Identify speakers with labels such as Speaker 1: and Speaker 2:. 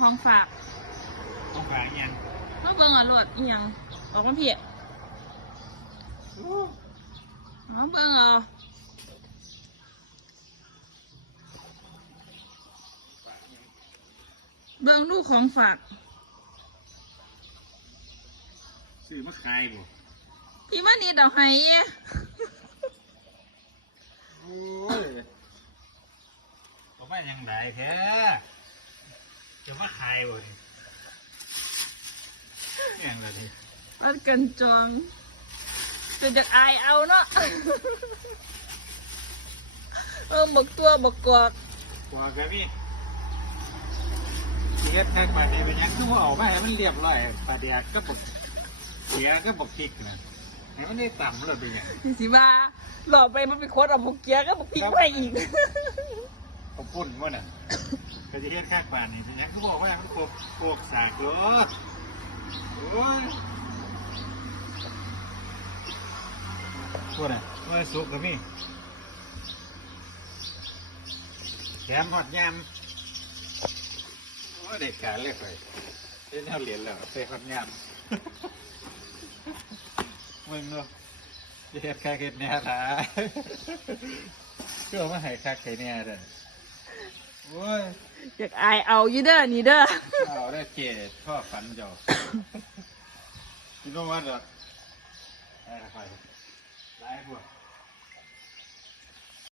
Speaker 1: ของฝาก
Speaker 2: ต้องขายยัง
Speaker 1: มาเบิ่งเอะรถอีหยังบอกว่าพี่มาเบิ่งเอาเบิ่งลูกของฝาก
Speaker 2: ซื้อมาขายบ่
Speaker 1: พี่มานี่เอาให้เอ้
Speaker 2: โอ้ยผ มว่ายังไงแท้จะมาขายบ่นี่ยังไงนี่
Speaker 1: วัดกันจองจะจากอายเอาเนาะเออบอกตัวบอกกอก
Speaker 2: กว่ากันนี่เฮ็ดแค่ปลาเดียวเป็นหยังคือว่าเอาไปให้มันเรียบร้อยปลาเดียวก็บอกเสียก็บอกพริกนะให้มันได้ต่ำเลยเป็นหยัง
Speaker 1: นี่สิว่าหลอกไปมันไปโคตรเอาบุกเกียร์ก็บุกพีกไปอีก
Speaker 2: เขาปุ่นว่าน่ะก็จะเฮ็ดแค่ปลานี่เป็นหยังคือบอกว่ามันโคกโคกสากรถโอ้ยพวกน่ะว่าสุกกับมี่แถมหอดยำโอ้ยเด็กการเลยไปเล่นเท่าเหรียญแล้วไปหอดยำมึงเนาะจะเฮ็ดค่าเฮ็ดแน่ละก็เอามาให้ค่าไข่แน่เลย โอ้ย
Speaker 1: อยากอายเอาอยู่เด้อนี่เด้อ
Speaker 2: เอาได้เจชอบฝันเจ้าพี่น้องว่าเหรอไอ้ไฟไล่พวก